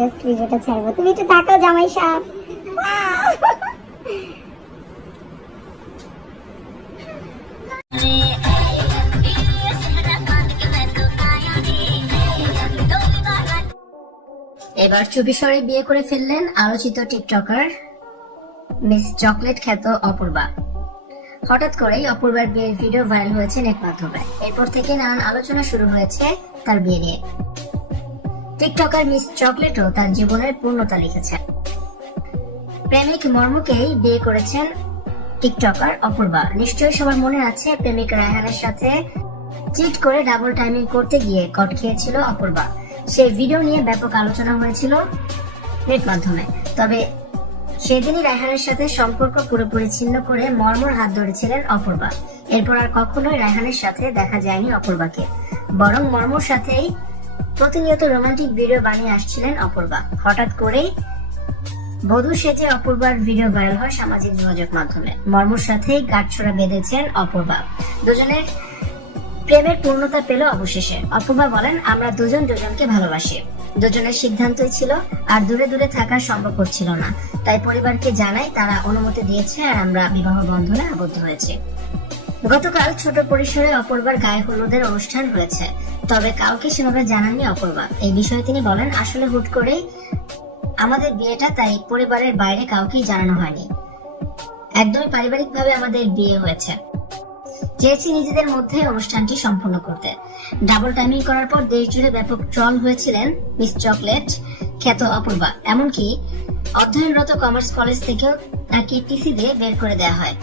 Just ভিডিওটা ছাড়বো। তুমি একটু তাকাও জামাই সাহেব। এবার চুপিসরে বিয়ে করে ফেললেন আলোচিত টিকটকার মিস চকলেট খ্যাত অপূর্বা। হঠাৎ করেই অপূর্বার বিয়ের ভিডিও ভাইরাল হয়েছে নেট মাধ্যমে। এরপর থেকে নানান আলোচনা শুরু হয়েছে তার বিয়ে নিয়ে। টিকটকার মিস চকলেটও তার জীবনের পূর্ণতা লিখেছেন। প্রেমিক মর্মকেই বিয়ে করেছেন টিকটকার অপূর্বা। নিশ্চয়ই সবার মনে আছে, প্রেমিক রায়হানের সাথে চিট করে ডাবল টাইমিং করতে গিয়ে কট খেয়েছিল অপূর্বা। সেই ভিডিও নিয়ে ব্যাপক আলোচনা হয়েছিল নেট মাধ্যমে। তবে সেদিনই রায়হানের সাথে সম্পর্ক পুরোপুরি ছিন্ন করে মর্মর হাত ধরেছিলেন অপূর্বা। এরপর আর কখনোই রায়হানের সাথে দেখা যায়নি অপূর্বাকে, বরং মর্মর সাথেই প্রতিনিয়ত রোমান্টিক ভিডিও বানিয়ে আসছিলেন অপূর্বা। হঠাৎ করেই বধূ সেজে অপূর্বার ভিডিও ভাইরাল হয় সামাজিক যোগাযোগ মাধ্যমে। মর্মর সাথেই গাঁটছড়া বেঁধেছেন অপূর্বা। দুজনের প্রেমের পূর্ণতা পেল অবশেষে। অপূর্বা বলেন, আমরা দুজন দুজনকে ভালোবাসি। দুজনের সিদ্ধান্তই ছিল, আর দূরে দূরে থাকা সম্ভব হচ্ছিল না। তাই পরিবারকে জানাই, তারা অনুমতি দিয়েছে, আর আমরা বিবাহ বন্ধনে আবদ্ধ হয়েছি। গতকাল ছোট পরিসরে অপূর্বার গায়ে হলুদের অনুষ্ঠান হয়েছে, তবে কাউকে সেভাবে জানাননি অপূর্বা। এই বিষয়ে তিনি বলেন, আসলে হুট করেই আমাদের বিয়েটা, তাই পরিবারের বাইরে কাউকেই জানানো হয়নি। একদমই পারিবারিকভাবে আমাদের বিয়ে হয়েছে। চেয়েছি নিজেদের মধ্যে অনুষ্ঠানটি সম্পন্ন করতে। ডাবল টাইমিং করার পর দেশ জুড়ে ব্যাপক ট্রল হয়েছিলেন মিস চকলেট খ্যাত অপূর্বা। এমনকি অধ্যয়নরত কমার্স কলেজ থেকেও তাকে টিসি দিয়ে বের করে দেওয়া হয়।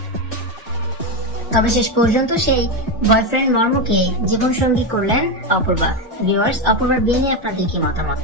তবে শেষ পর্যন্ত সেই বয়ফ্রেন্ড মর্মকে জীবনসঙ্গী করলেন অপূর্বা। ভিউয়ার্স, অপূর্বার বিয়ে নিয়ে আপনাদের কি মতামত?